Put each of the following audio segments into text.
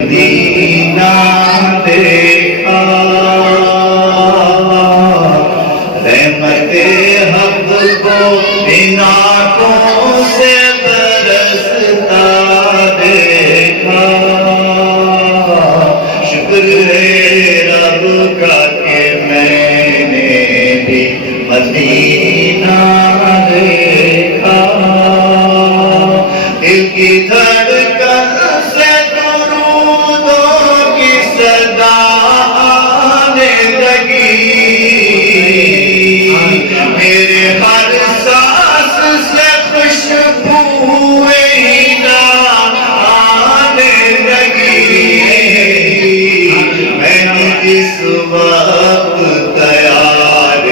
مدینہ دیکھا رحمت حق کو ان آنکھوں سے برستا دیکھا شکر ہے رب کا کہ میں نے بھی مدینہ دیکھا دل کی دھڑکن سے درودوں کی صدا آنے لگی میرے ہر سانس سے خوشبو ہینا آنے لگی میں نے جس وقت تیار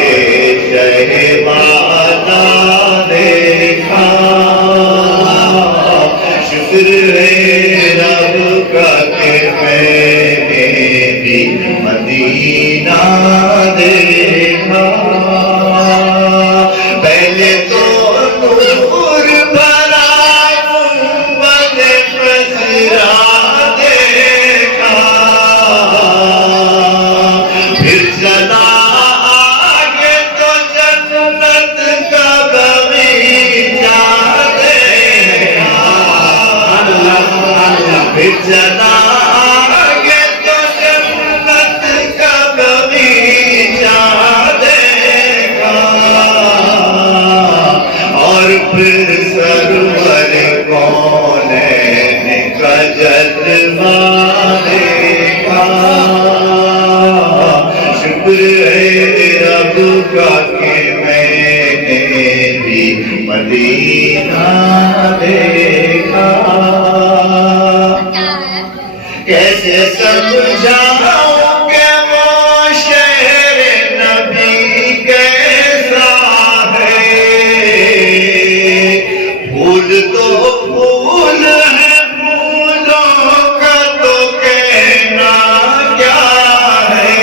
شہبازہ دیکھا شکر ہے رب کا کہ میں نے بھی مدینہ دیکھا پہلے تو نور بھرا گنبد خضرا دیکھا پھر چلا آگے تو جنت کا بغیچہ دیکھا پھر چلا آگے تو جنت کا بغیچہ دیکھا اور پھر سرور کونین کا جلوہ دیکھا شکر ہے رب کا کہ میں نے بھی مدینہ دیکھا کیسے سمجھاؤں کہ وہ شہر نبی کیسا ہے پھول تو پھول ہے پھولوں کا تو کہنا کیا ہے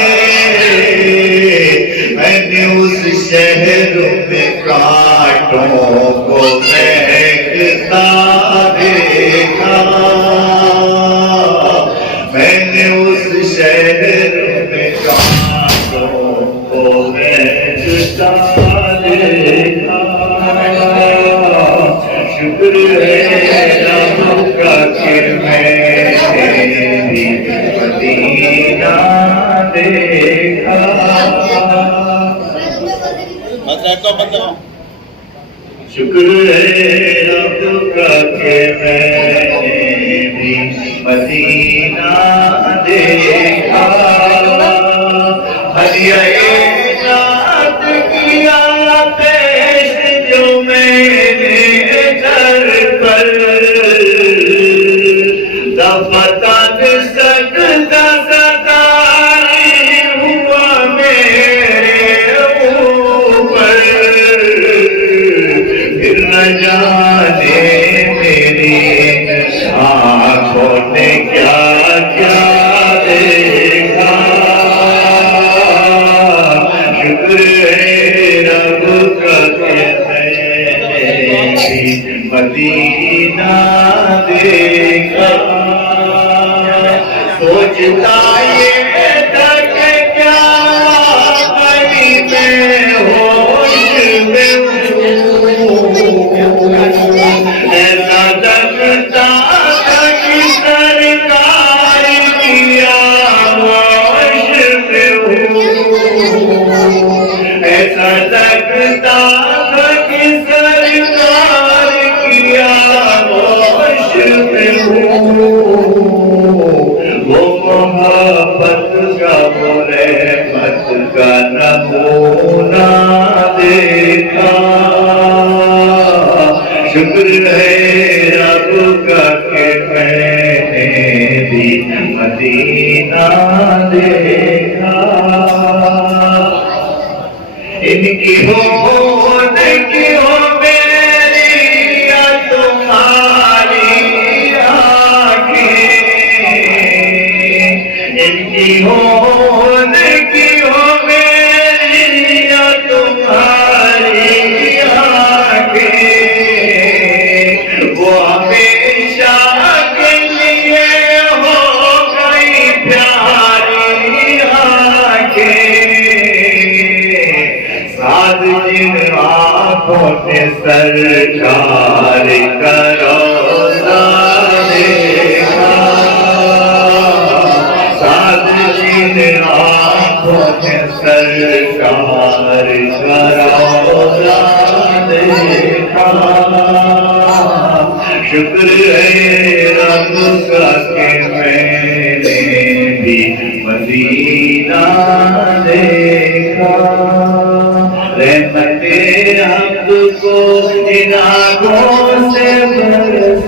میں نے اس شہر میں کانٹوں کو مہکتا دیکھا میں نے اس شہر میں کانٹوں کو مہکتا دیکھا شکر ہے رب کا کہ میں نے بھی مدینہ دیکھا شکر ہے رب کا کہ میں نے بھی مدینہ دیکھا ہدیہ نعت کیا پیش جو میں نے گھر پر دفتر سجدہ سداری ہوا میرے اوپر پھر نہ جانے میری آنکھوں نے کیا کیا دیکھا شکر ہے رب کا کہ میں نے بھی مدینہ دیکھا سوچتا یہ تھا کہ کیا بڑی میں ہوش میں ایسا لگتا تھا کہ سرکار کی آغوش میں ہوں ایسا لگتا تھا کہ سرکار کی آغوش میں ہوں وہ محبت کا وہ رحمت کا نمونہ دیکھا شکر ہے رب کا کہ میں نے بھی مدینہ دیکھا ان کی ہوت کی ہو میری یا تمہاری آنکھیں ان کی ہوت کی ہو میری یا تمہاری آنکھیں وہ ہمیشہ کے لیے ہو جن آنکھوں نے سرکار کا روضہ دیکھا، ساتھ جن آنکھوں نے سرکار کا روضہ دیکھا، شکر ہے رب کا کہ میں نے بھی مدینہ دیکھا، رحمت عبد کو ان آنکھوں سے برس